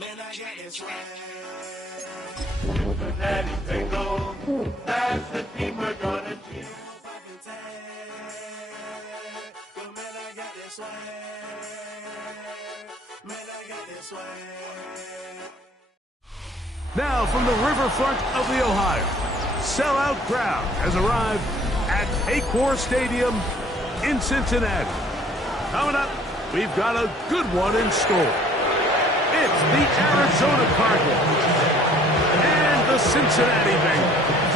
Man, I got this swag. Cincinnati Bengals, that's the team we're gonna cheer. Man, I got this swag. Man, I got this swag. Now from the riverfront of the Ohio, sellout crowd has arrived at Paycor Stadium in Cincinnati. Coming up, we've got a good one in store. It's the Arizona Cardinals and the Cincinnati Bengals.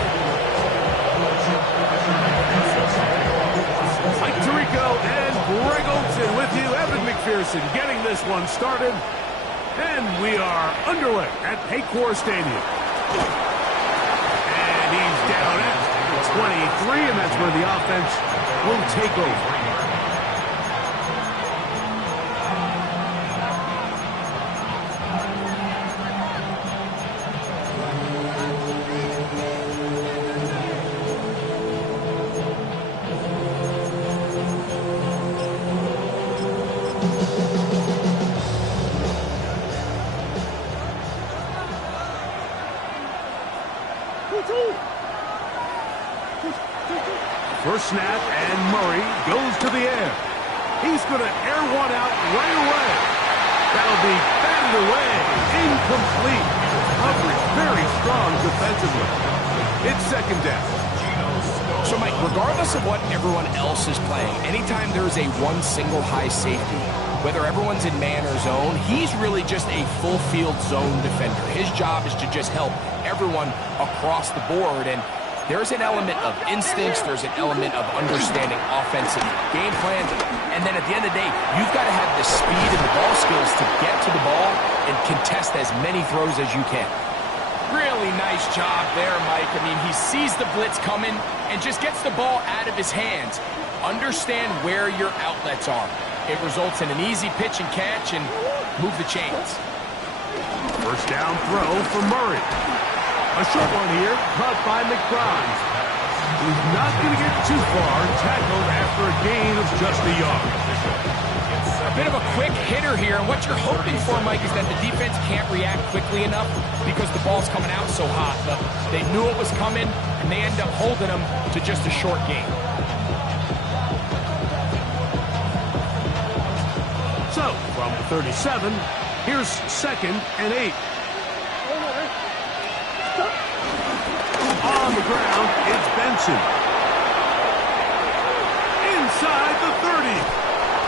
Mike Tirico and Greg Olson with you. Evan McPherson getting this one started. And we are underway at Paycor Stadium. And he's down at 23, and that's where the offense will take over. First snap, and Murray goes to the air. He's going to air one out right away. That'll be batted away. Incomplete. Coverage very strong defensively. It's second down. So, Mike, regardless of what everyone else is playing, anytime there's a one single high safety, whether everyone's in man or zone, he's really just a full field zone defender. His job is to just help everyone across the board, and there's an element of instincts, there's an element of understanding offensive game plan, and then at the end of the day, you've got to have the speed and the ball skills to get to the ball and contest as many throws as you can. Really nice job there, Mike. I mean, he sees the blitz coming and just gets the ball out of his hands. Understand where your outlets are. It results in an easy pitch and catch and move the chains. First down throw for Murray. A short one here, caught by McBride. He's not going to get too far, tackled after a gain of just a yard. A bit of a quick hitter here, and what you're hoping for, Mike, is that the defense can't react quickly enough because the ball's coming out so hot. But they knew it was coming, and they end up holding them to just a short gain. So, from the 37, here's 2nd and 8. On the ground, it's Benson. Inside the 30.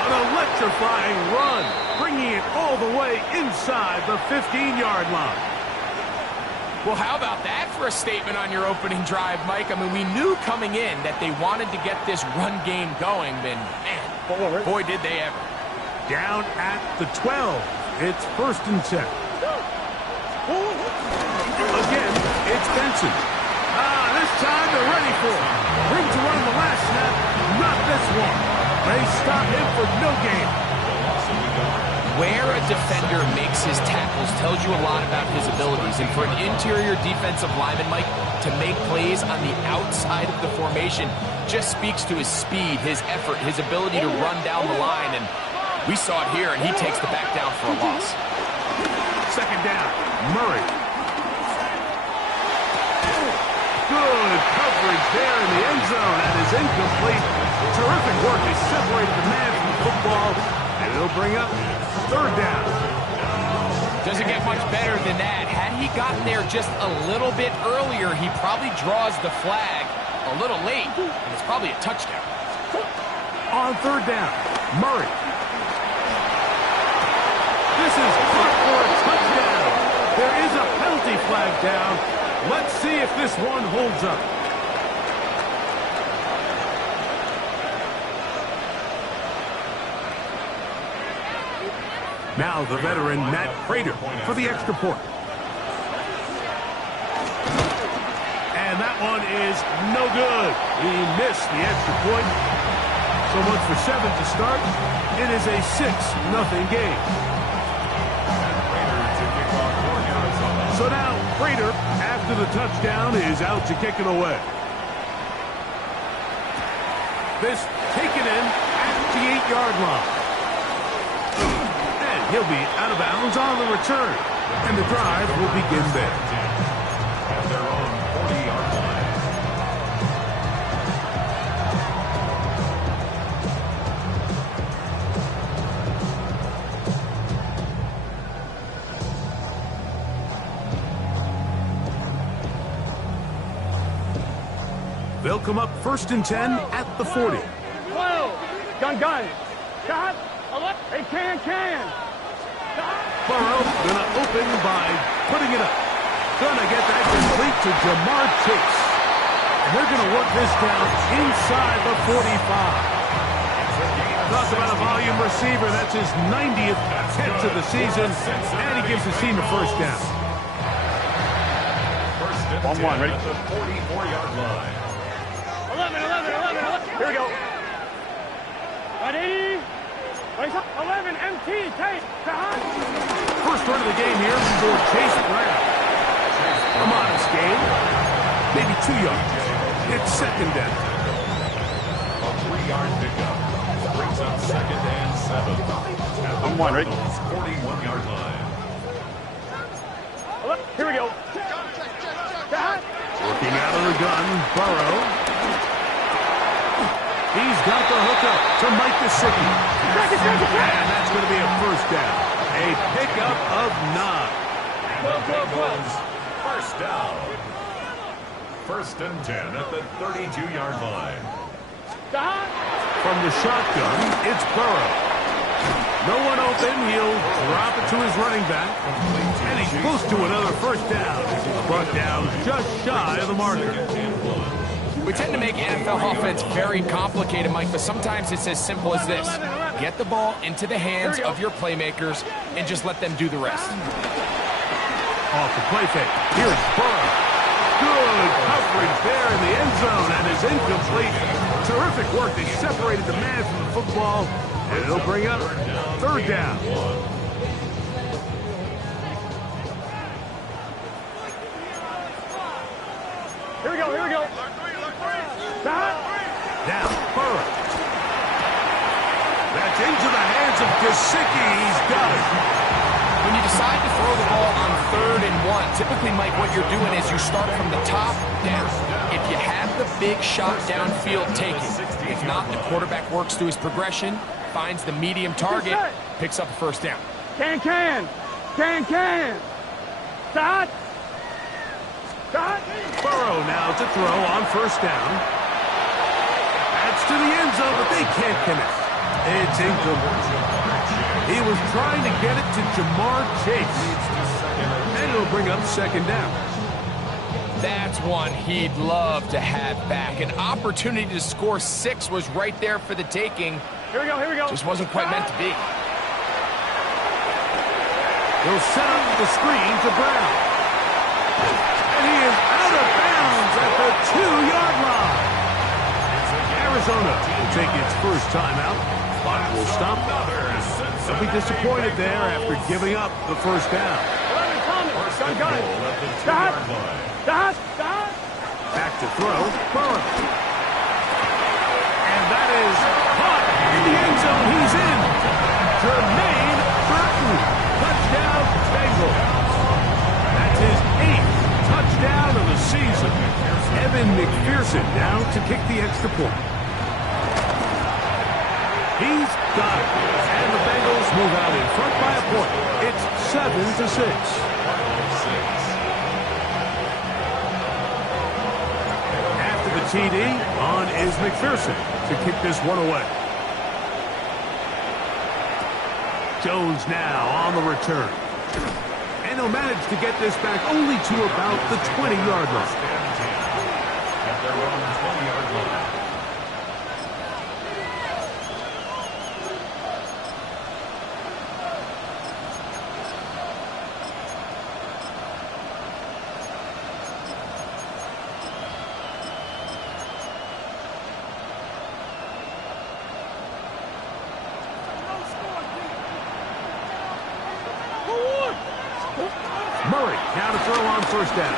An electrifying run, bringing it all the way inside the 15-yard line. Well, how about that for a statement on your opening drive, Mike? I mean, we knew coming in that they wanted to get this run game going, and man, boy, did they ever. Down at the 12. It's 1st and 10. Again, it's Benson. This time they're ready for it. Room to run the last snap. Not this one. They stop him for no gain. Where a defender makes his tackles tells you a lot about his abilities. And for an interior defensive lineman, Mike, to make plays on the outside of the formation just speaks to his speed, his effort, his ability to run down the line. And we saw it here, and he takes the back down for a loss. Second down, Murray. Good coverage there in the end zone. That is incomplete. Terrific work to separate the man from football, and it'll bring up 3rd down. Doesn't get much better than that. Had he gotten there just a little bit earlier, he probably draws the flag a little late, and it's probably a touchdown. On 3rd down, Murray. This is caught for a touchdown. There is a penalty flag down. Let's see if this one holds up. Now the veteran Matt Prater for the extra point. And that one is no good. He missed the extra point. So much for 7 to start. It is a 6-0 game. So now Prater, after the touchdown, is out to kick it away. This taken in at the 8-yard line. And he'll be out of bounds on the return. And the drive will begin there. At their own 40-yard line. They'll come up 1st and 10 at the 40. Gun. Shot. Hey, can. Burrow gonna open by putting it up. Gonna get that complete to Jamar Chase. And they're gonna work this down inside the 45. Talk about a volume receiver. That's his 90th catch of the season. And he gives his team a first down. 1-1, ready? At the 44-yard line. 11. Here we go. Ready? 11, MT, take. First run of the game here for Chase Brown. A modest gain. Maybe 2 yards. It's second down. A 3-yard pickup. Brings up 2nd and 7. At the 1-1, ready? 41-yard line. Here we go. Working out of the gun, Burrow. He's got the hookup to Mike Gesicki. And that's going to be a first down. A pickup of 9. Bengals, first down. 1st and 10 at the 32-yard line. From the shotgun, it's Burrow. No one open. He'll drop it to his running back. And he's close to another first down. Brought down just shy of the marker. We tend to make NFL offense very complicated, Mike, but sometimes it's as simple as this. Get the ball into the hands of your playmakers and just let them do the rest. Off the play fake. Here's Burrow. Good coverage there in the end zone, and is incomplete. Terrific work. They separated the man from the football, and it'll bring up 3rd down. Here we go. Now, Burrow. That's into the hands of Gesicki. He's got it. When you decide to throw the ball on 3rd and 1, typically, Mike, what you're doing is you start from the top down. If you have the big shot downfield, take it. If not, the quarterback works through his progression, finds the medium target, picks up a first down. Can. Shot. Burrow now to throw on 1st down. That's to the end zone, but they can't connect. It's incomplete. He was trying to get it to Jamar Chase. And it'll bring up 2nd down. That's one he'd love to have back. An opportunity to score 6 was right there for the taking. Here we go. Just wasn't quite meant to be. He'll set up the screen to Brown. And he is out of bounds at the 2-yard line. Arizona will take its first timeout. Clock will stop. They'll be disappointed there after giving up the first down. Gun. Stop. Back to throw. Burrow. And that is caught in the end zone. He's in. Jermaine Burton. Touchdown, Bengals. That's his 8th touchdown of the season. Evan McPherson down to kick the extra point. He's got it. And the Bengals move out in front by a point. It's 7-6. After the TD, on is McPherson to kick this one away. Jones now on the return. And he'll manage to get this back only to about the 20-yard line. At their own 20-yard line. Murray now to throw on 1st down.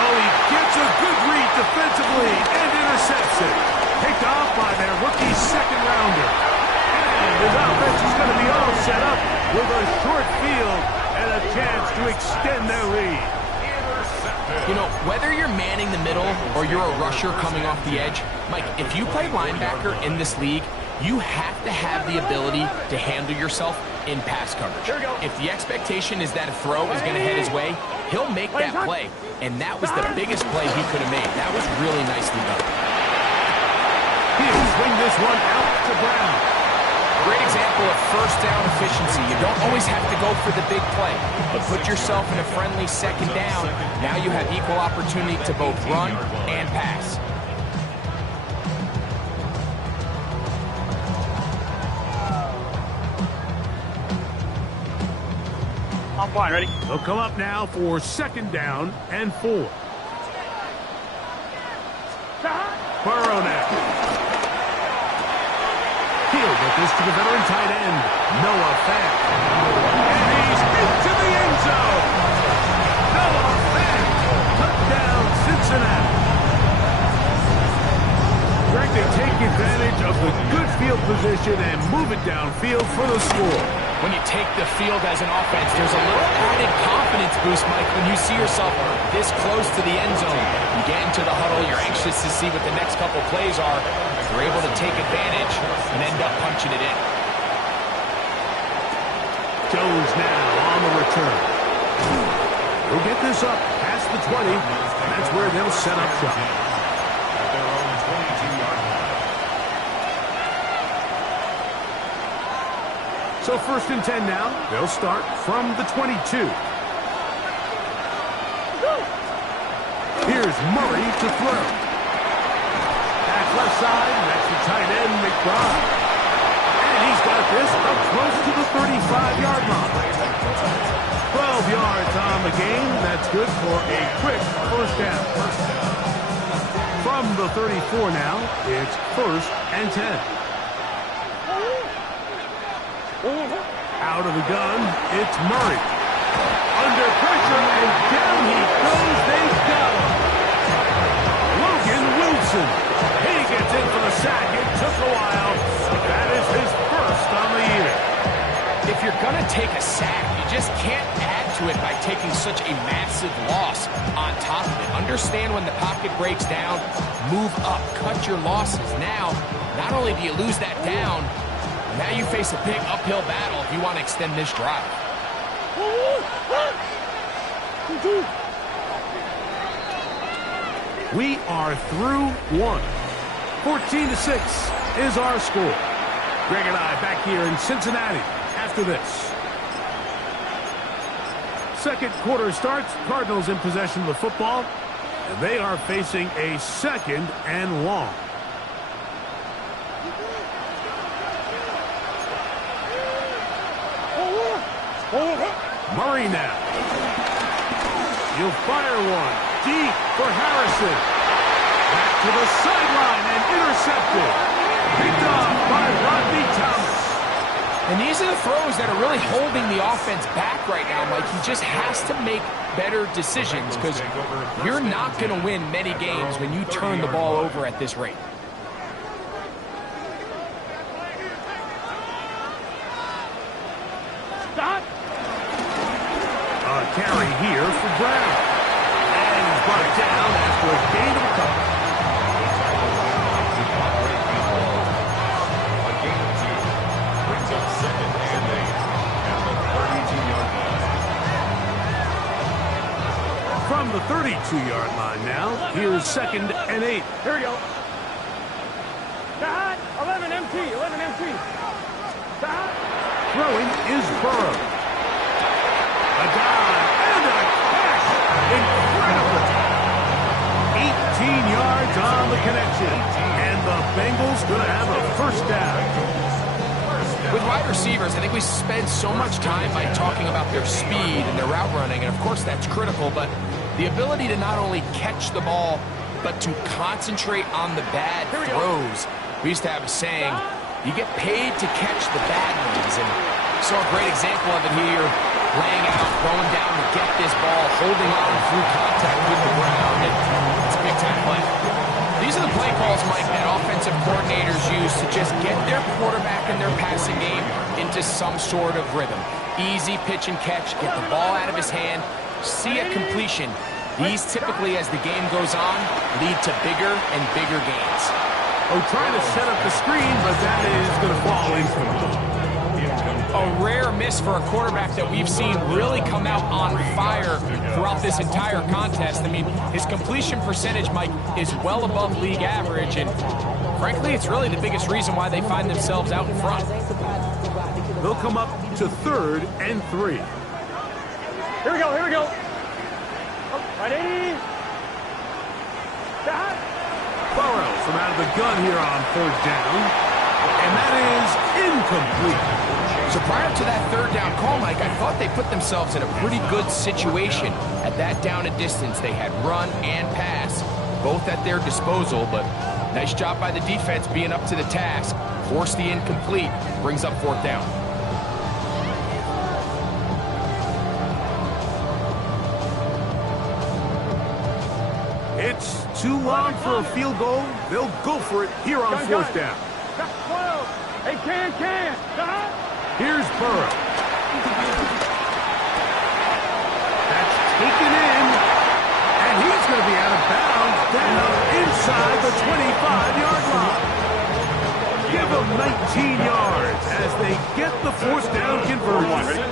Oh, he gets a good read defensively and intercepts it. Picked off by their rookie 2nd rounder. And His offense is going to be all set up with a short field and a chance to extend their lead. You know, whether you're manning the middle or you're a rusher coming off the edge, Mike, if you play linebacker in this league, you have to have the ability to handle yourself in pass coverage. If the expectation is that a throw is going to head his way, he'll make that play. And that was the biggest play he could have made. That was really nicely done. He'll swing this one out to Brown. Great example of first down efficiency. You don't always have to go for the big play, but put yourself in a friendly second down. Now you have equal opportunity to both run and pass. I'm fine, ready? They'll come up now for second down and 4. Burrow now. He'll get this to the veteran tight end, Noah Fant. And he's into the end zone. Noah Fant. Touchdown, Cincinnati. Greg, they take advantage of the good field position and move it downfield for the score. When you take the field as an offense, there's a little added confidence boost, Mike, when you see yourself this close to the end zone. You get into the huddle, you're anxious to see what the next couple plays are. You're able to take advantage and end up punching it in. Jones now on the return. He'll get this up past the 20, and that's where they'll set up shop. At their own 22-yard line. So first and 10 now. They'll start from the 22. Here's Murray to throw. Back left side, that's the tight end, McBride. And he's got this up close to the 35-yard line. 12 yards on the game. That's good for a quick first down. From the 34 now, it's first and 10. Out of the gun, it's Murray. Under pressure, and down he goes. They've got him. Logan Wilson. He gets in for the sack. It took a while. That is his first on the year. If you're going to take a sack, you just can't add to it by taking such a massive loss on top of it. Understand when the pocket breaks down, move up, cut your losses. Now, not only do you lose that down, now you face a big uphill battle if you want to extend this drive. We are through one. 14-6 is our score. Greg and I back here in Cincinnati after this. Second quarter starts. Cardinals in possession of the football, and they are facing a second and long. Murray now. He'll fire one deep for Harrison. Back to the sideline and intercepted. Picked off by Rodney Thomas. And these are the throws that are really holding the offense back right now, Mike. He just has to make better decisions because you're not going to win many games when you turn the ball over at this rate. Carry here for Brown. And he's brought down after a gain of a couple. A gain of 2 brings up second and 8 at the 32-yard line. From the 32-yard line now, here's second and 8. Here we go. 11 MT, 11 MT. Throwing is Burrow. A dive and a catch. Incredible. 18 yards on the connection. And the Bengals going to have a first down. With wide receivers, I think we spend so much time by talking about their speed and their route running, and of course that's critical, but the ability to not only catch the ball, but to concentrate on the bad throws. We used to have a saying, you get paid to catch the bad ones, and saw a great example of it here. Laying out, throwing down to get this ball, holding on through contact with the ground, and it's a big-time play. These are the play calls, Mike, that offensive coordinators use to just get their quarterback and their passing game into some sort of rhythm. Easy pitch and catch, get the ball out of his hand, see a completion. These typically, as the game goes on, lead to bigger and bigger gains. Oh, trying to set up the screen, but that is going to fall incomplete. A rare miss for a quarterback that we've seen really come out on fire throughout this entire contest. I mean, his completion percentage, Mike, is well above league average, and frankly, it's really the biggest reason why they find themselves out in front. They'll come up to 3rd and 3. Here we go, here we go. Oh, right 80. Shot. Burrow from out of the gun here on 3rd down, and that is incomplete. So prior to that 3rd down call, Mike, I thought they put themselves in a pretty good situation at that down and distance. They had run and pass, both at their disposal, but nice job by the defense being up to the task. Forced the incomplete, brings up 4th down. It's too long for a field goal. They'll go for it here on 4th down. 12. Hey, can. Shot. Here's Burrow. That's taken in, and he's going to be out of bounds down inside the 25-yard line. Give them 19 yards as they get the 4th down conversion.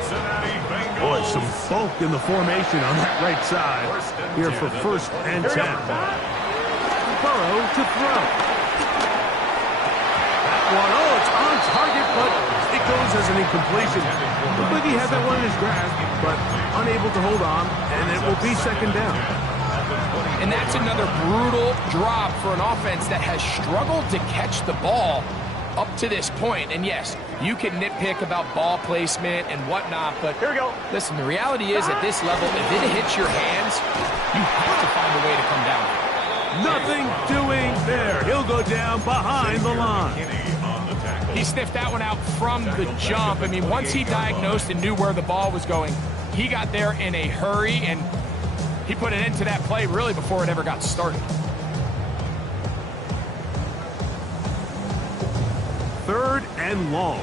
Boy, some bulk in the formation on that right side here for 1st and 10. Burrow to throw. That one, oh, it's on target, but it goes as an incompletion. Looked like he had that one in his grasp, but unable to hold on, and it will be 2nd down. And that's another brutal drop for an offense that has struggled to catch the ball up to this point. And yes, you can nitpick about ball placement and whatnot, but Here we go. listen, the reality is at this level, if it hits your hands, you have to find a way to come down. Nothing doing there. He'll go down behind the line. He sniffed that one out from the jump. I mean, once he diagnosed and knew where the ball was going, he got there in a hurry, and he put an end to that play really before it ever got started. 3rd and long.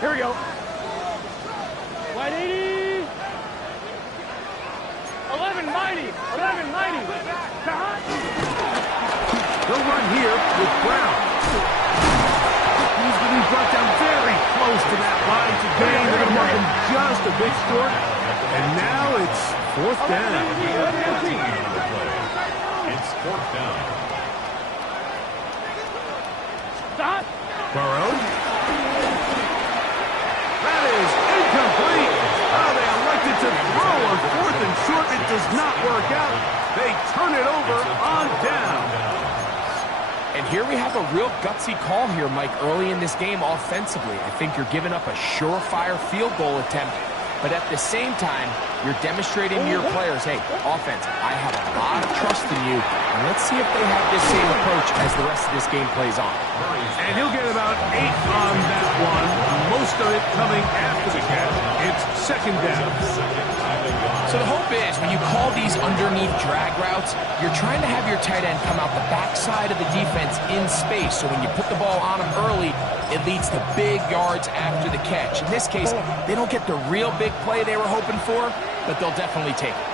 Here we go. Wide 80. 11 mighty. Shot. They'll run here with Brown. He's going to be brought down very close to that line to gain. They're going to mark him just a bit short. And now it's 4th down. It's 4th down. Shot. Burrow. That is incomplete. Oh, they elected to throw on 4th and short. It does not work out. They turn it over on down. And here we have a real gutsy call here, Mike, early in this game offensively. I think you're giving up a surefire field goal attempt, but at the same time, you're demonstrating to your players, hey, offense, I have a lot of trust in you, and let's see if they have this same approach as the rest of this game plays on. And he'll get about 8 on that one, most of it coming after the catch. It's 2nd down. So the hope is when you call these underneath drag routes, you're trying to have your tight end come out the backside of the defense in space. So when you put the ball on him early, it leads to big yards after the catch. In this case, they don't get the real big play they were hoping for, but they'll definitely take it.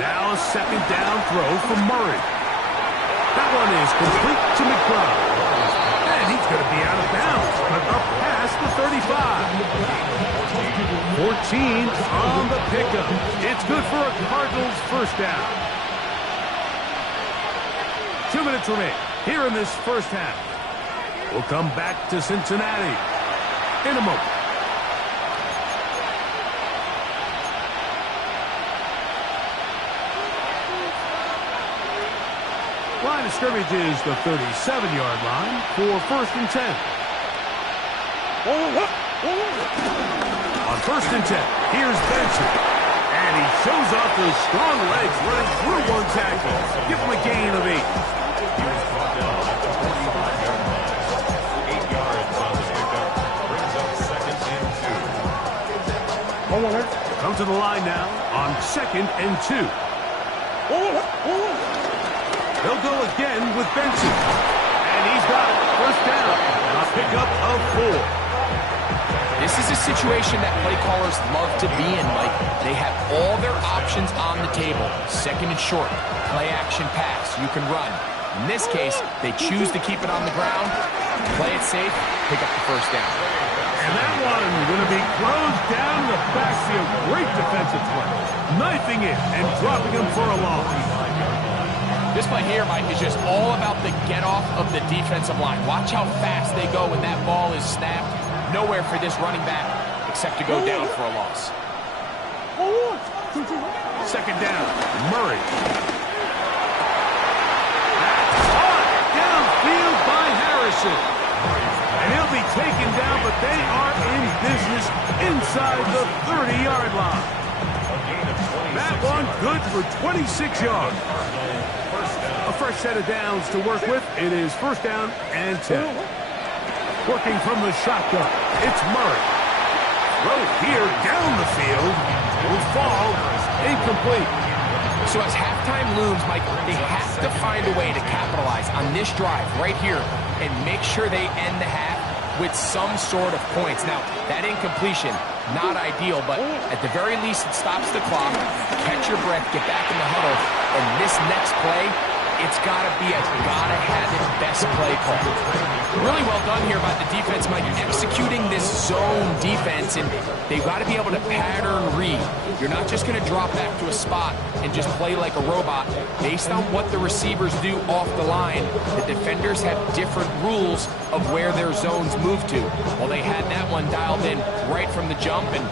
Now a 2nd down throw from Murray. That one is complete to McBride. And he's going to be out of bounds, but up past the 35. 14 on the pickup. It's good for a Cardinals 1st down. 2 minutes remain here in this 1st half. We'll come back to Cincinnati in a moment. Line of scrimmage is the 37-yard line for 1st and 10. On 1st and 10, here's Benson. And he shows off those strong legs running through one tackle. Give him a gain of 8. He was brought down at the 45-yard line. 8 yards on the pickup. Brings up 2nd and 2. Come to the line now on 2nd and 2. They'll go again with Benson. And he's got it. First down. A pickup of 4. This is a situation that play callers love to be in, Mike. They have all their options on the table. Second and short, play action pass, you can run. In this case, they choose to keep it on the ground, play it safe, pick up the first down. And that one going to be closed down the backfield. Great defensive play. Knifing it and dropping him for a loss. This play here, Mike, is just all about the get-off of the defensive line. Watch how fast they go when that ball is snapped. Nowhere for this running back except to go down for a loss. Second down, Murray. That's caught downfield by Harrison. And he'll be taken down, but they are in business inside the 30-yard line. That one good for 26 yards. A fresh set of downs to work with. It is first down and 10. Working from the shotgun, it's Murray. Throw here down the field. Will fall incomplete. So as halftime looms, Mike, they have to find a way to capitalize on this drive right here and make sure they end the half with some sort of points. Now, that incompletion, not ideal, but at the very least, it stops the clock. Catch your breath, get back in the huddle, and this next play, it's got to be a gotta-have-it best play call. Really well done here by the defense, Mike, executing this zone defense, and they've got to be able to pattern read. You're not just going to drop back to a spot and just play like a robot. Based on what the receivers do off the line, the defenders have different rules of where their zones move to. Well, they had that one dialed in right from the jump, and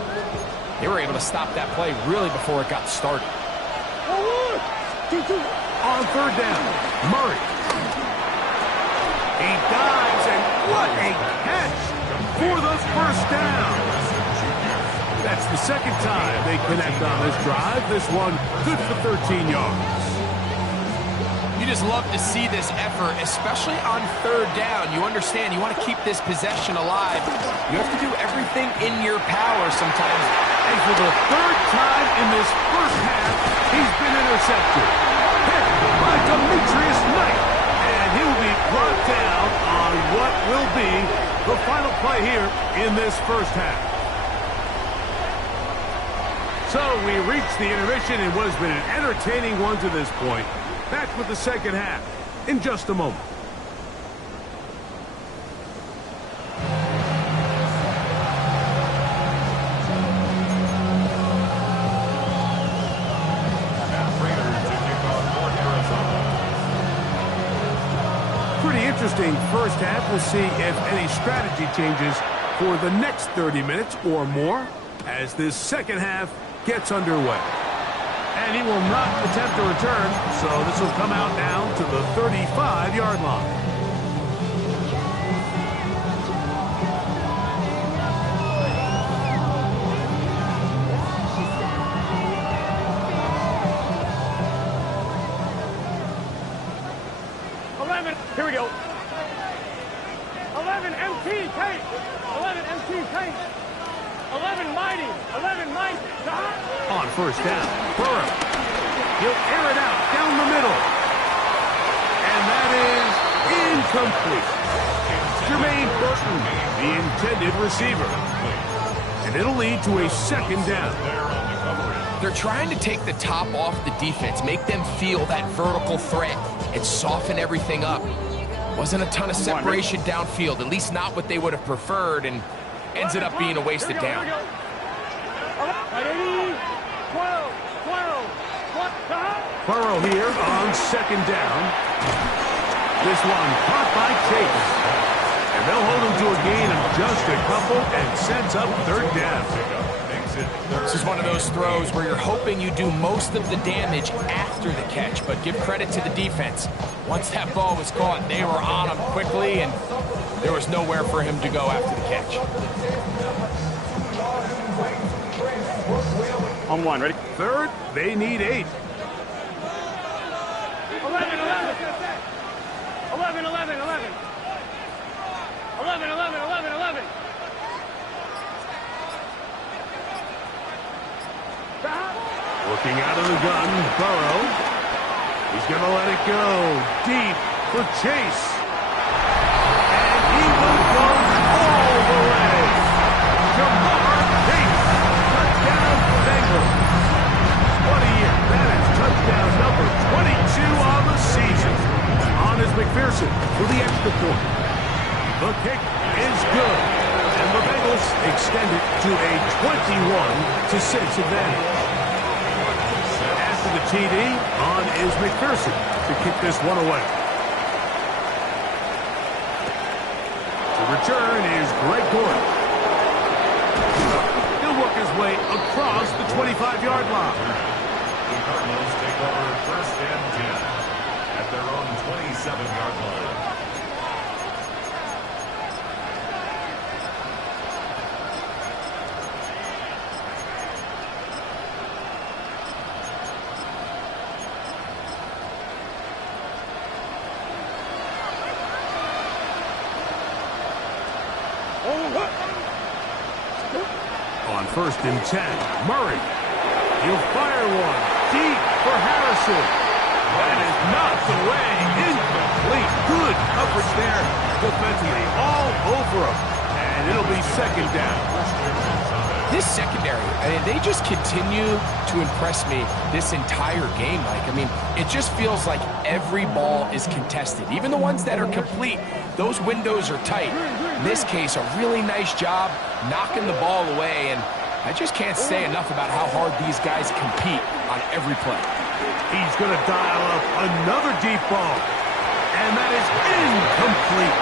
they were able to stop that play really before it got started. On third down, Murray. He dives, and what a catch for the first down. That's the second time they connect on this drive. This one good for 13 yards. You just love to see this effort, especially on third down. You understand, you want to keep this possession alive. You have to do everything in your power sometimes. And for the third time in this first half, he's been intercepted. Hit by Demetrius Knight. And he will be brought down on what will be the final play here in this first half. So we reached the intermission in what has been an entertaining one to this point. Back with the second half in just a moment. Pretty interesting first half. We'll see if any strategy changes for the next 30 minutes or more as this second half gets underway. And he will not attempt to return, so this will come out now to the 35-yard line. Here we go. 11 MT Kate. 11 MT Kate. 11 Mighty. 11 Mighty. On first down, Burrow. He'll air it out down the middle. And that is incomplete. Jermaine Burton, the intended receiver. And it'll lead to a second down. They're trying to take the top off the defense, make them feel that vertical threat, and soften everything up. Wasn't a ton of separation downfield, at least not what they would have preferred, and ends it up being a wasted down. 12. Burrow here on second down. This one caught by Chase. And they'll hold him to a gain of just a couple and sets up third down. This is one of those throws where you're hoping you do most of the damage after the catch, but give credit to the defense. Once that ball was caught, they were on him quickly, and there was nowhere for him to go after the catch. On one, ready? Third, they need 8. 11, 11. 11, 11, 11. 11, 11, 11, 11. Looking out of the gun, Burrow. He's going to let it go deep for Chase. And he will go all the way. Jamar Chase, touchdown Bengals. What a year. That is touchdown number 22 on the season. On is McPherson for the extra point. The kick is good. And the Bengals extend it to a 21-6 advantage. After the TD, on is McPherson to kick this one away. The return is Greg Gordon. He'll work his way across the 25-yard line. The Cardinals take over 1st and 10 at their own 27-yard line. On 1st and 10, Murray. He'll fire one deep for Harrison. That is knocked away, incomplete. Good coverage there defensively, all over him. And it'll be 2nd down. This secondary, I mean, they just continue to impress me this entire game. It just feels like every ball is contested. Even the ones that are complete, those windows are tight. In this case, a really nice job knocking the ball away, and I just can't say enough about how hard these guys compete on every play. He's going to dial up another deep ball, and that is incomplete.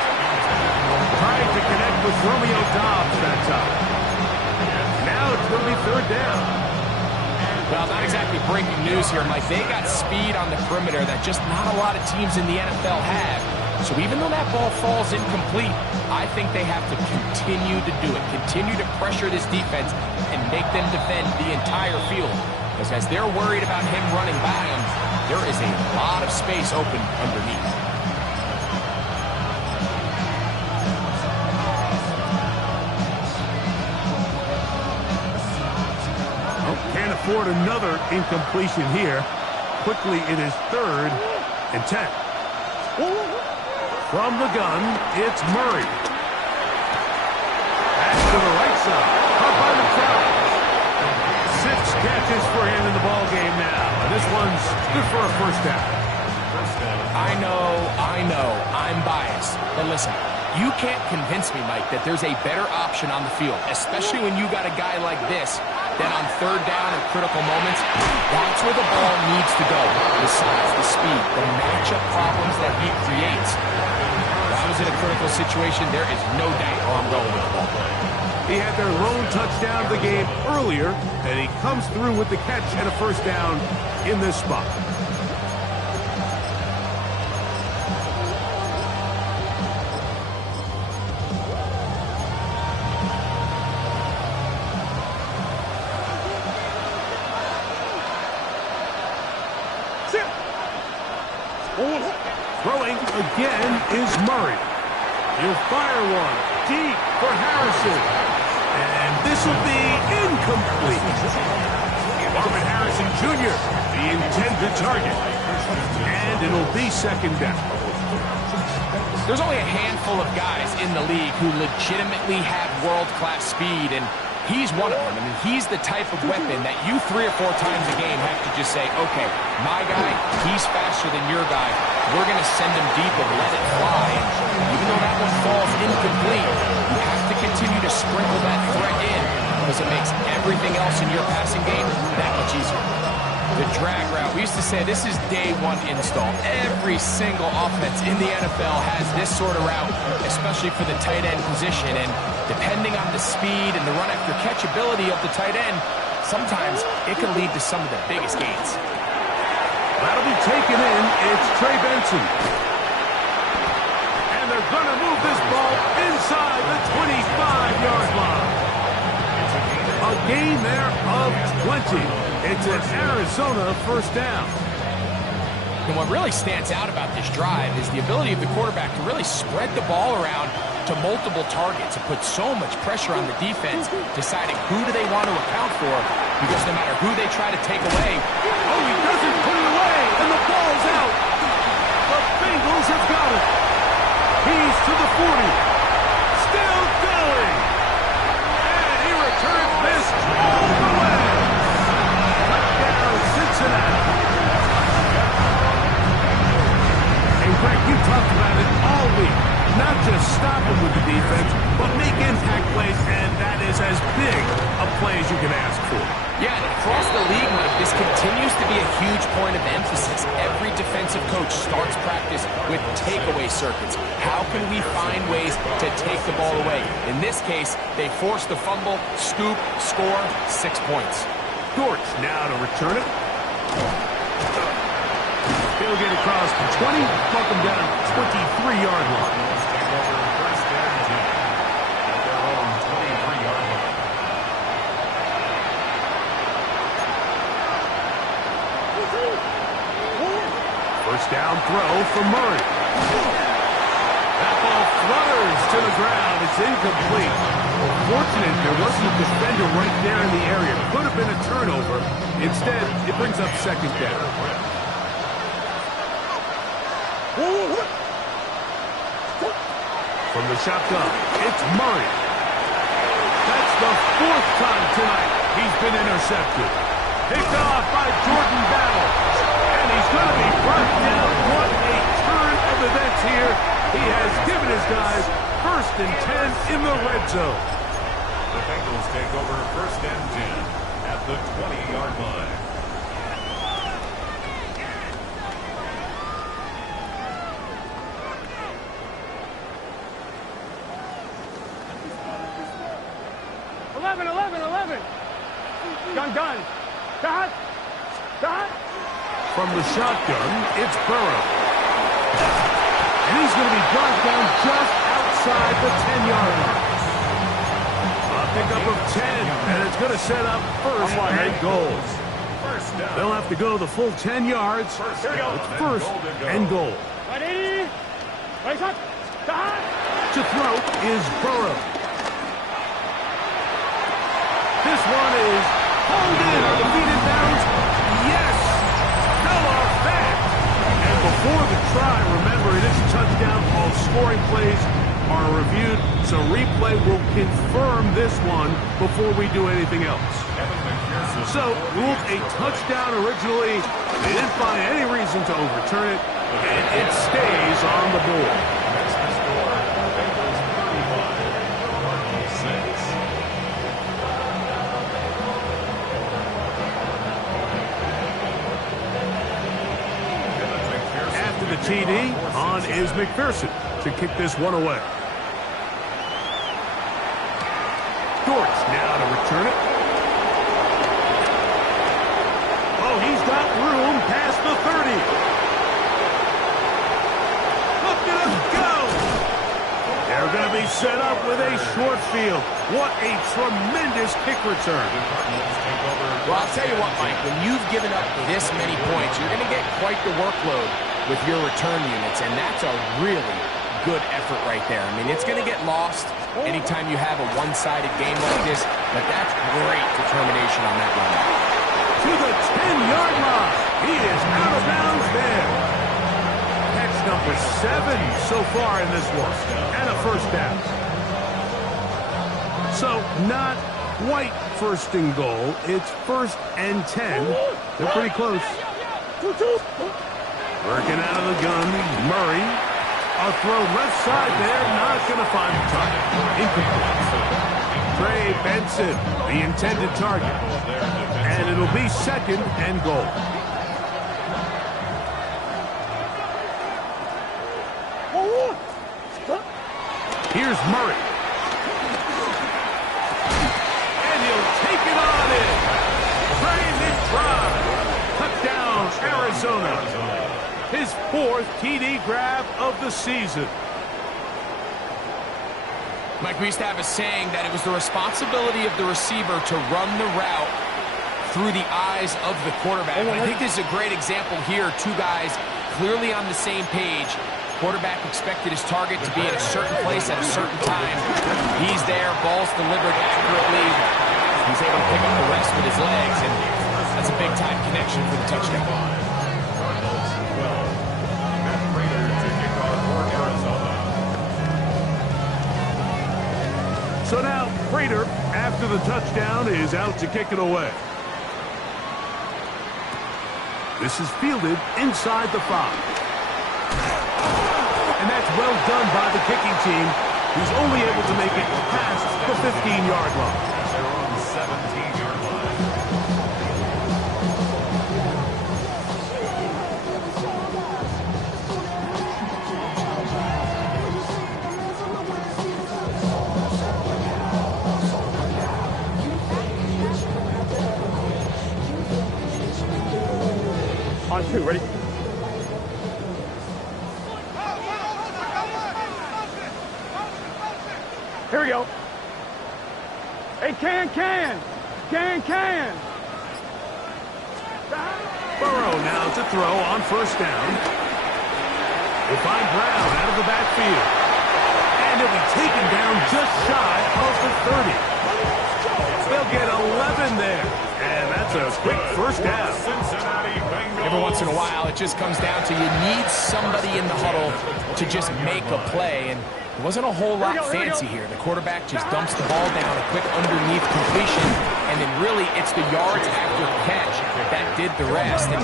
Trying to connect with Romeo Dobbs that time. Now it's going to be 3rd down. Well, not exactly breaking news here, Mike. They got speed on the perimeter that just not a lot of teams in the NFL have. So even though that ball falls incomplete, I think they have to continue to do it. Continue to pressure this defense and make them defend the entire field. Because as they're worried about him running by them, there is a lot of space open underneath. Can't afford another incompletion here. Quickly, it is 3rd and 10. From the gun, it's Murray. Pass to the right side. Up by the top. 6 catches for him in the ball game now. And this one's good for a 1st down. I know, I'm biased. But listen, you can't convince me, Mike, that there's a better option on the field, especially when you got a guy like this, then on 3rd down in critical moments, that's where the ball needs to go. The size, the speed, the matchup problems that he creates. If I was in a critical situation, there is no doubt where I'm going with the ball. He had their lone touchdown of the game earlier, and he comes through with the catch and a 1st down in this spot. Throwing again is Murray. He'll fire one deep for Harrison. And this will be incomplete. Marvin Harrison Jr., the intended target. And it'll be 2nd down. There's only a handful of guys in the league who legitimately have world-class speed, and he's one of them. He's the type of weapon that you 3 or 4 times a game have to just say, okay, my guy, he's faster than your guy. We're going to send him deep and let it fly. And even though that one falls incomplete, you have to continue to sprinkle that threat in because it makes everything else in your passing game that much easier. The drag route, we used to say this is day 1 install. Every single offense in the NFL has this sort of route, especially for the tight end position. And depending on the speed and the run after catch ability of the tight end, sometimes it can lead to some of the biggest gains. That'll be taken in. It's Trey Benson. And they're going to move this ball inside the 25-yard line. A gain there of 20. It's an Arizona 1st down. And what really stands out about this drive is the ability of the quarterback to really spread the ball around to multiple targets and put so much pressure on the defense, deciding who do they want to account for, because no matter who they try to take away, oh, he doesn't put it away, and the ball's out. it. He's to the 40. Still going. And he returns this all the way. Touchdown, Cincinnati. And Greg, you talked about it all week. Not just stop him with the defense, but make impact plays, and that is as big a play as you can ask for. Yeah, and across the league, Mike, this continues to be a huge point of emphasis. Every defensive coach starts practice with takeaway circuits. How can we find ways to take the ball away? In this case, they force the fumble, scoop, score, 6 points. Dortch now to return it. He'll get across the 20, knock him down 23-yard line. First down throw for Murray. That ball flutters to the ground. It's incomplete. Fortunate there wasn't a defender right there in the area. Could have been a turnover. Instead, it brings up second down. From the shotgun, it's Murray. That's the 4th time tonight he's been intercepted. Picked off by Jordan Battle. And he's going to be brought down. What a turn of events here. He has given his guys 1st and 10 in the red zone. The Bengals take over 1st and 10 at the 20-yard line. Gun. Dot. From the shotgun, it's Burrow. And he's going to be brought down just outside the 10-yard line. A pickup of 10, and it's going to set up 1st and goal. They'll have to go the full 10 yards. It's 1st and goal. Ready? Right shot. Dot. To throw is Burrow. This one is pulled in on the feet in bounds. Yes! Noah Fant! And before the try, remember, it is a touchdown. All scoring plays are reviewed, so replay will confirm this one before we do anything else. So, ruled a touchdown originally. They didn't find any reason to overturn it, and it stays on the board. The TD on is McPherson to kick this one away. Dortch now to return it. Oh, he's got room past the 30. Look at him go. They're going to be set up with a short field. What a tremendous kick return. Well, I'll tell you what, Mike, when you've given up this many points, you're going to get quite the workload with your return units, and that's a really good effort right there. I mean, it's going to get lost anytime you have a one-sided game like this, but that's great determination on that run. To the 10-yard line. He is out of bounds there. Catch number 7 so far in this one, and a 1st down. So, not quite 1st and goal. It's 1st and 10. They're pretty close. Working out of the gun, Murray. A throw left side there, not going to find the target. Incomplete. Trey Benson, the intended target. And it'll be 2nd and goal. Here's Murray. And he'll take it on in. Crazy drive. Touchdown, Arizona. His 4th TD grab of the season. Mike, we used to have a saying that it was the responsibility of the receiver to run the route through the eyes of the quarterback. I think this is a great example here. 2 guys clearly on the same page. Quarterback expected his target to be in a certain place at a certain time. He's there, ball's delivered accurately. He's able to pick up the rest with his legs, and that's a big-time connection for the touchdown. So now, Prater, after the touchdown, is out to kick it away. This is fielded inside the 5. And that's well done by the kicking team, who's only able to make it past the 15-yard line. They're on the 17-yard line. On 2, ready? Here we go. Hey, can. Burrow now to throw on first down. They find Brown out of the backfield. And he'll be taken down just shy of the 30. They'll get 11 there. And that's a quick first down. Cincinnati Bengals. Every once in a while, it just comes down to you need somebody in the huddle to just make a play. And it wasn't a whole lot fancy here. The quarterback just dumps the ball down, a quick underneath completion, and then really it's the yards after catch that did the rest. And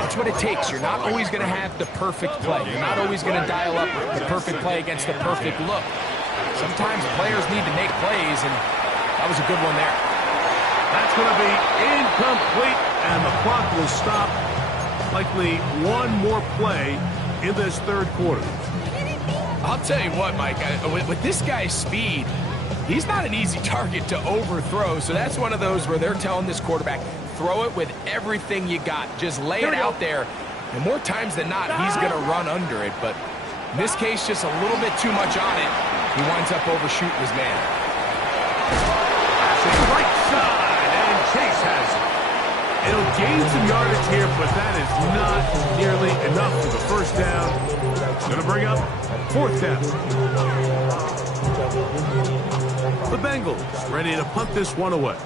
that's what it takes. You're not always going to have the perfect play. You're not always going to dial up the perfect play against the perfect look. Sometimes players need to make plays, and that was a good one there. That's going to be incomplete, and the clock will stop. Likely one more play in this third quarter. I'll tell you what, Mike, with this guy's speed, he's not an easy target to overthrow. So that's one of those where they're telling this quarterback, throw it with everything you got. Just lay it out there. And more times than not, he's going to run under it. But in this case, just a little bit too much on it. He winds up overshooting his man. Right side, and Chase has it. It'll gain some yardage here, but that is not nearly enough for the first down. Going to bring up fourth down. The Bengals ready to punt this one away.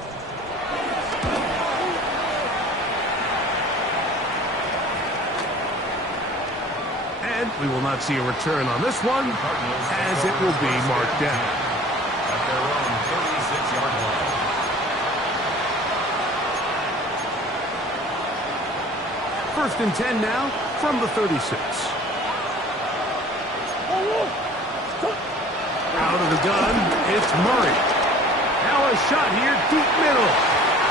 And we will not see a return on this one, as it will be marked down. At their own 36-yard line. First and 10 now from the 36. Out of the gun, it's Murray. Now a shot here, deep middle.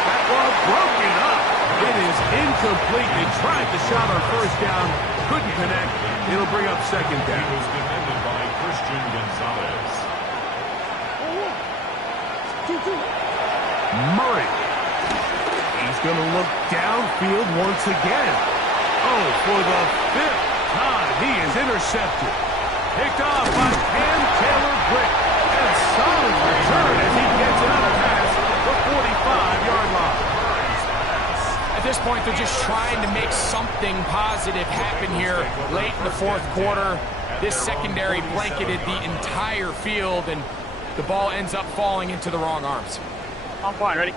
That ball broken up. It is incomplete. They tried the shot on first down, couldn't connect. It'll bring up second down. He was defended by Christian Gonzalez. Murray. He's going to look downfield once again. Oh, for the fifth time, he is intercepted. Picked off by Cam Taylor-Britt. And solid return as he gets another pass the 45-yard line. At this point, they're just trying to make something positive happen here late in the fourth quarter. This secondary blanketed the entire field, and the ball ends up falling into the wrong arms. I'm fine, ready?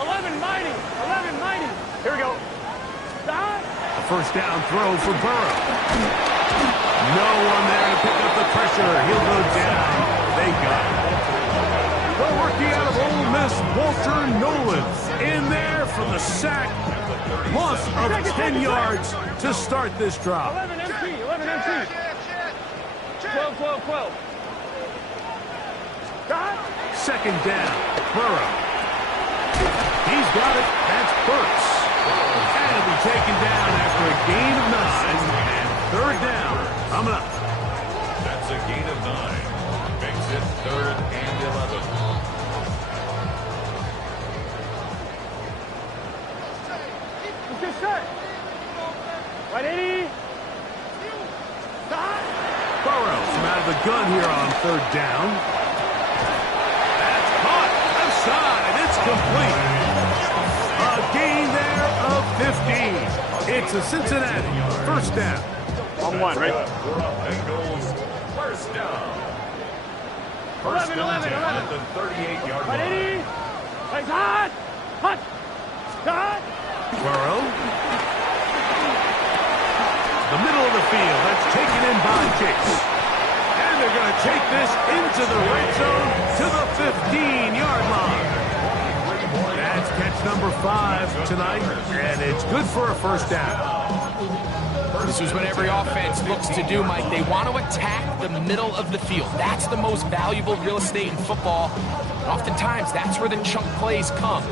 11 mighty. Here we go. Stop. A first down throw for Burrow. No one there to pick up the pressure. He'll go down. They got it. The rookie out of Ole Miss, Walter Nolan, in there for the sack. Loss of 10 yards to start this drive. 11 MT. 12. Stop. Second down, Burrow. He's got it. That's Burks. And he'll be taken down after a gain of 9. And third down coming up. That's a gain of 9. Makes it 3rd and 11. Get set. Ready. Stop. Burrow from out of the gun here on third down. That's caught. Left side. It's complete. A gain there of 15. It's a Cincinnati first down. On one, right? Bengals first down. First 11. at the 38-yard line. Ready. Legs hot. Hot. Stop. Burrow. The middle of the field. That's taken in by Chase. And they're going to take this into the red zone to the 15-yard line. That's catch number 5 tonight, and it's good for a first down. This is what every offense looks to do, Mike. They want to attack the middle of the field. That's the most valuable real estate in football. Oftentimes, that's where the chunk plays come.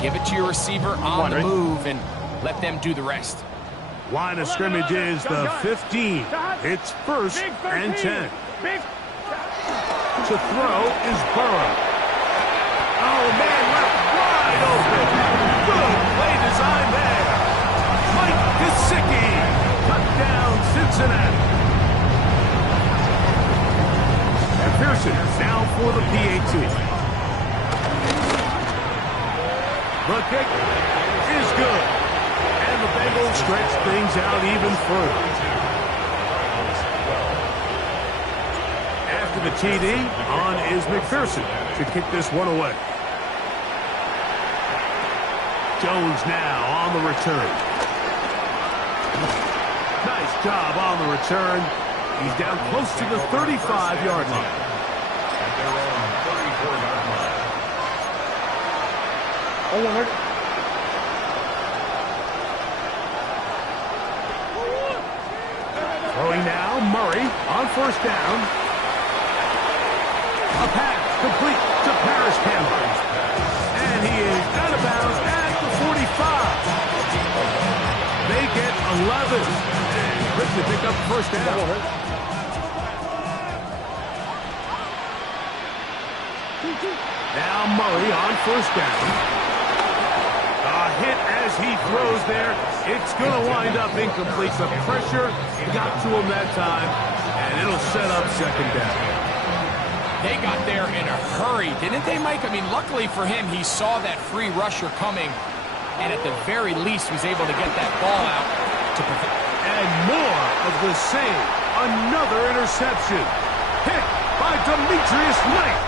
Give it to your receiver on the move and let them do the rest. Line of scrimmage is the 15. It's 1st and 10. To throw is Burrow. Oh, man, left wide open. Good play design there. Mike Gesicki. Touchdown, Cincinnati. And Pearson now for the PAT. The kick is good. And the Bengals stretch things out even further. After the TD, on is McPherson to kick this one away. Jones now on the return. Nice job on the return. He's down close to the 35-yard line. And they're on 34-yard line. Throwing now, Murray on first down. A pass complete to Paris Campbell. And he is out of bounds at the 45. They get 11. And quickly pick up first down. Now Murray on first down. A hit as he throws there. It's going to wind up incomplete. The pressure got to him that time, and it'll set up second down. They got there in a hurry, didn't they, Mike? I mean, luckily for him, he saw that free rusher coming, and at the very least was able to get that ball out to prevent. And more of the same. Another interception. Hit by Demetrius Knight.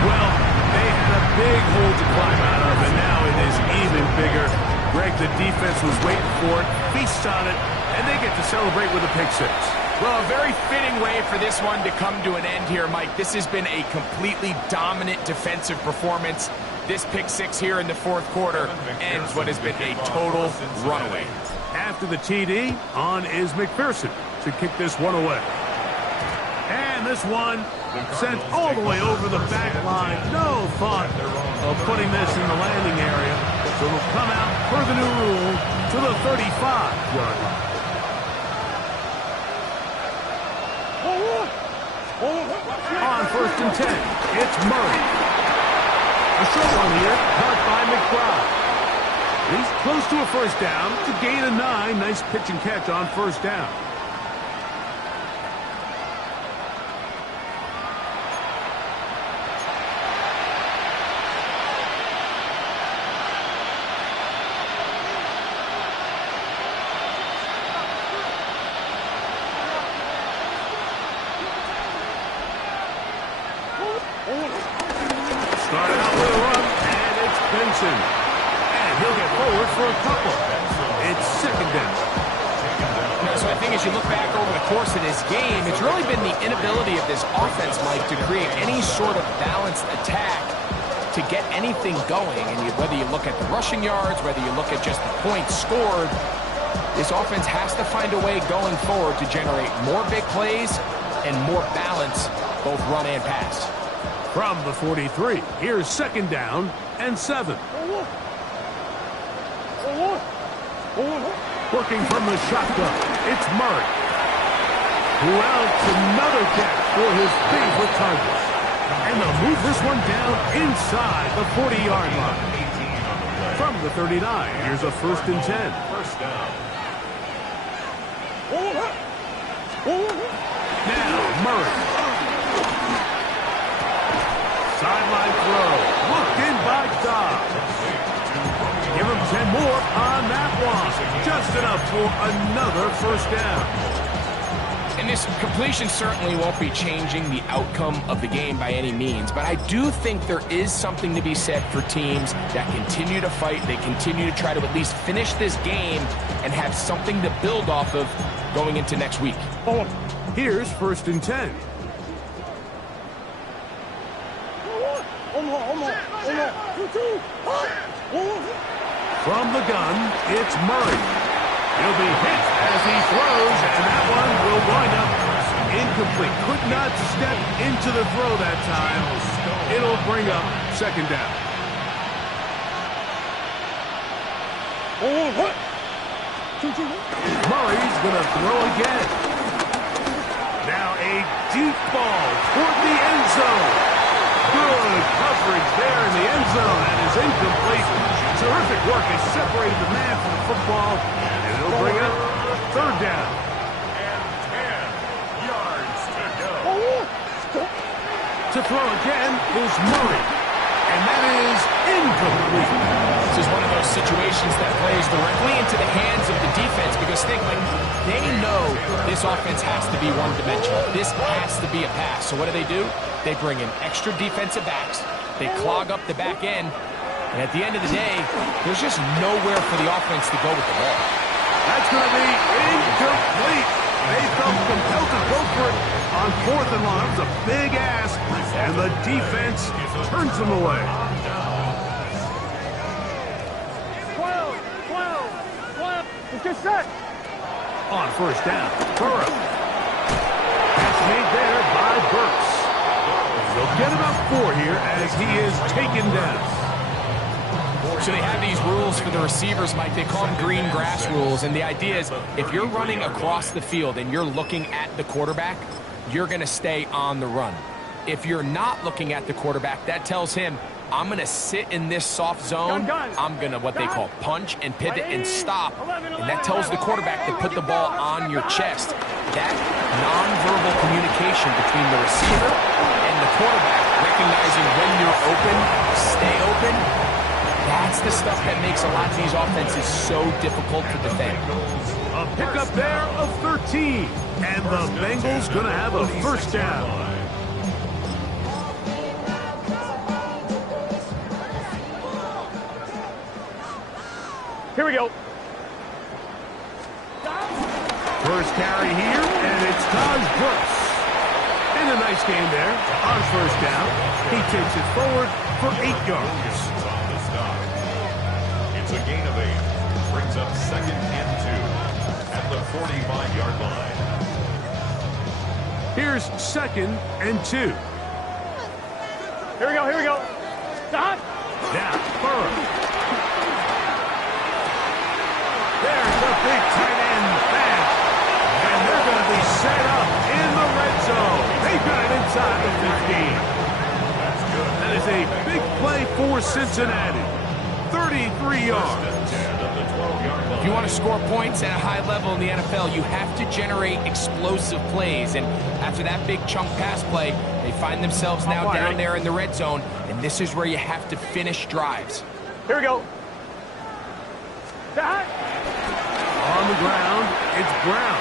Well, they had a big hole to climb out of, and now it is even bigger. Greg, the defense was waiting for it, feasts on it, and they get to celebrate with a pick six. Well, a very fitting way for this one to come to an end here, Mike. This has been a completely dominant defensive performance. This pick six here in the fourth quarter ends what has been a total runaway. After the TD, on is McPherson to kick this one away. And this one sent all the way over the back line. No thought of putting this in the landing area. So it'll come out per the new rule to the 35-yard line. On first and 10, it's Murray. A short one here, caught by McBride. He's close to a first down to gain a 9. Nice pitch and catch on first down. Started out with a run, and it's Benson. And he'll get forward for a couple. It's second down. So I think as you look back over the course of this game, it's really been the inability of this offense, Mike, to create any sort of balanced attack to get anything going. And whether you look at the rushing yards, whether you look at just the points scored, this offense has to find a way going forward to generate more big plays and more balance, both run and pass. From the 43, here's second down and 7. Working from the shotgun, it's Murray, who outs another catch for his favorite target. And they'll move this one down inside the 40-yard line. From the 39, here's a first and 10. First down. Now Murray. Sideline throw. Looked in by Dobbs. Give him 10 more on that one. Just enough for another first down. And this completion certainly won't be changing the outcome of the game by any means, but I do think there is something to be said for teams that continue to fight, they continue to try to at least finish this game and have something to build off of going into next week. Here's 1st and 10. From the gun, it's Murray. He'll be hit as he throws, and that one will wind up incomplete. Could not step into the throw that time. It'll bring up 2nd down. Murray's going to throw again. Now a deep ball toward the end zone. Good coverage there in the end zone. That is incomplete. Terrific work has separated the man from the football, and it'll bring up 3rd down. And 10 yards to go. To throw again is Murray, and that is incomplete. This is one of those situations that plays directly into the hands of the defense because they know this offense has to be one-dimensional. This has to be a pass. So what do? They bring in extra defensive backs. They clog up the back end. And at the end of the day, there's just nowhere for the offense to go with the ball. That's going to be incomplete. They felt compelled to go for it on 4th and long. It was a big ask, and the defense turns them away. 12. Get set. On 1st down, Burrow. That's made there by Burks. They'll get about 4 here as he is taken down. So they have these rules for the receivers, Mike. They call them green grass rules. And the idea is if you're running across the field and you're looking at the quarterback, you're going to stay on the run. If you're not looking at the quarterback, that tells him, I'm going to sit in this soft zone. I'm going to what they call punch and pivot and stop. And that tells the quarterback to put the ball on your chest. That nonverbal communication between the receiver and the quarterback, recognizing when you're open, stay open, that's the stuff that makes a lot of these offenses so difficult to defend. A pickup there of 13. And the Bengals going to have a 1st down. Here we go. First carry here, and it's Taj Brooks. And a nice game there on 1st down. He takes it forward for 8 yards. It's a gain of 8. Brings up 2nd and 2 at the 45-yard line. Here's 2nd and 2. Here we go. Stop. Now, Burrow. There's the big tight end pass. And they're going to be set up in the red zone. They've got it inside the 15. That's good. That is a big play for Cincinnati. 33 yards. If you want to score points at a high level in the NFL, you have to generate explosive plays. And after that big chunk pass play, they find themselves now down there in the red zone. And this is where you have to finish drives. Here we go. On the ground, it's Brown.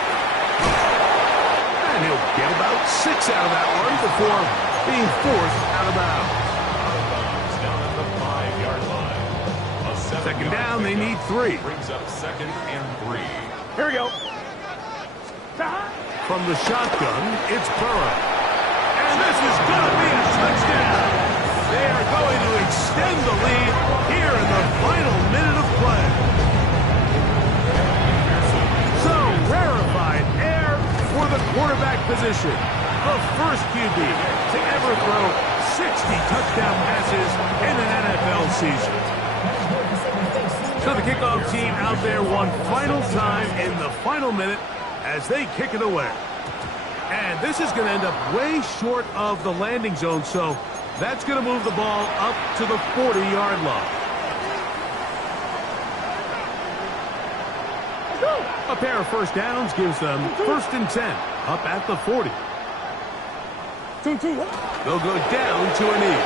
And he'll get about 6 out of that one before being forced out of bounds. Down at the 5-yard line. A 2nd down, they need 3. Brings up 2nd and 3. Here we go. From the shotgun, it's Burrow. And this is going to be a touchdown. They are going to extend the lead here in the final minute of play. So, rarefied air for the quarterback position. The first QB to ever throw 60 touchdown passes in an NFL season. So the kickoff team out there one final time in the final minute as they kick it away. And this is going to end up way short of the landing zone, so that's going to move the ball up to the 40-yard line. A pair of 1st downs gives them 1st and 10, up at the 40. They'll go down to a knee.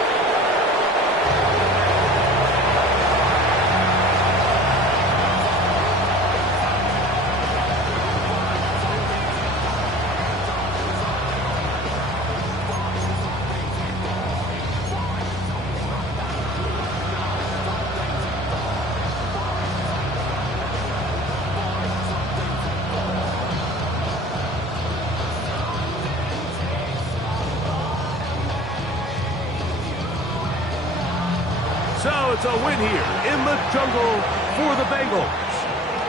So it's a win here in the jungle for the Bengals.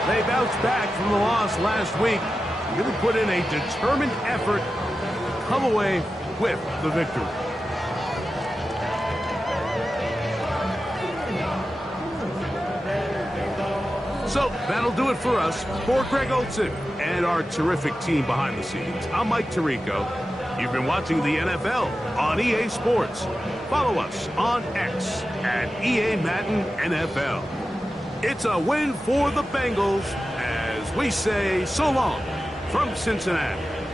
They bounced back from the loss last week. Really put in a determined effort, come away with the victory. So that'll do it for us. For Greg Olson and our terrific team behind the scenes, I'm Mike Tirico. You've been watching the NFL on EA Sports. Follow us on X at EA Madden NFL. It's a win for the Bengals as we say so long from Cincinnati.